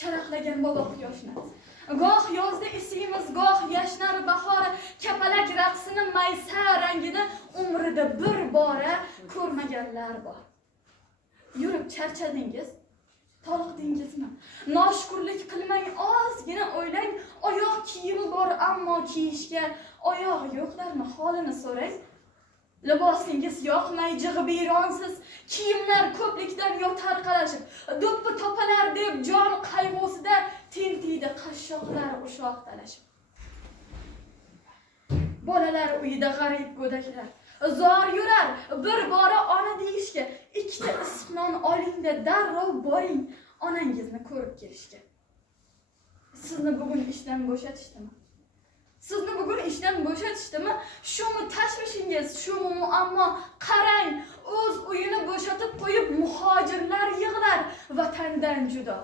charaqlagan bobo quyoshni. Goh yozda esimiz, goh yashnar bahori, kapalak raqsini, maysa rangini umrida bir bora ko'rmaganlar bor. Yurib charchadingiz, toliqdingizmi? Noshukrlik qilmang, ozgina o'ylang, oyoq kiyimi bor, ammo kiyishga oyoq yo'qlarmi? Holini so'rang. Libosingiz yoqmay, jig'ibiyronsiz, kiyimlar ko'plikdan yo tarqalashib, do'ppi topalar deb jon qayg'usida tentiydi qashshoqlar ushoq talashib. Bolalar uyida g'arib go'daklar zor yurar, bir bora ona deyishga, ikkita issiq non oling-da darrov boring onangizni ko'rib kelishga. Sizni bugun ishdan bo'shatishdimi? Sizni bugun ishdan bo'shatishdimi? Shumi tashvishingiz, shumi muammo? Qarang, o'z uyini bo'shatib qo'yib muhojirlar yig'lar vatandan judo.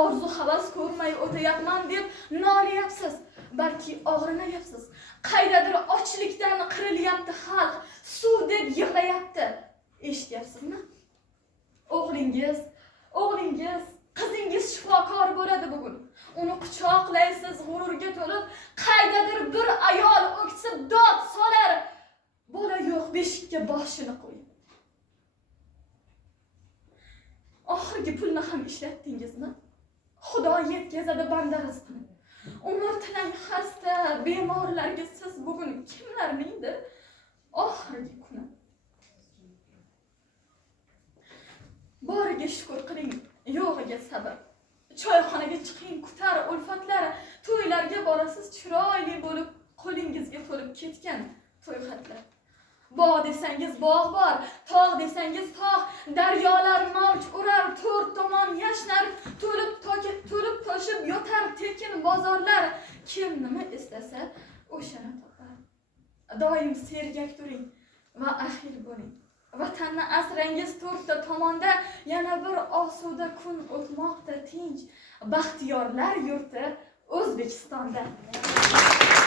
Orzu havas ko'rmay o'tayapman deb nolayapsiz, balki og'rinayapsiz. Qaydadir ochlikdan qirilyapti xalq, suv deb yig'layapti. Eshityapsizmi? O'g'lingiz, qizingiz shifokor bo'ladi bugun. Uni quchoqlaysiz g'ururga to'lib, qaydadir bir ayol o'ksib dod solar. Bola yo'q beshikka boshini qo'yib. Oxirgi pulni ham ishlatdingizmi? Xudo yetkazadi banda rizqini. Umr tilang xasta bemorlarga siz bugun kimlarningdir oxirgi kuni. Boriga shukr qiling, yo'g'iga sabr. Choyxonaga chiqing, kutar ulfatlar, to'ylarga borasiz, chiroyli bo'lib, qo'lingizga to'lib ketgan to'y xatlar. Bog' desangiz bog' bor, tog' desangiz tog', daryolar mavj urar, to'rt tomon yashnar, to'lib toshib yotar tekin bozorlar. Kim nima istasa, o'shani topar. Doim sergak turing va ahil bo'ling. Vatanni asrangiz to'rtta tomonda, yana bir osuda kun o'tmoqda tinch. Baxtiyorlar yurti O'zbekistonda.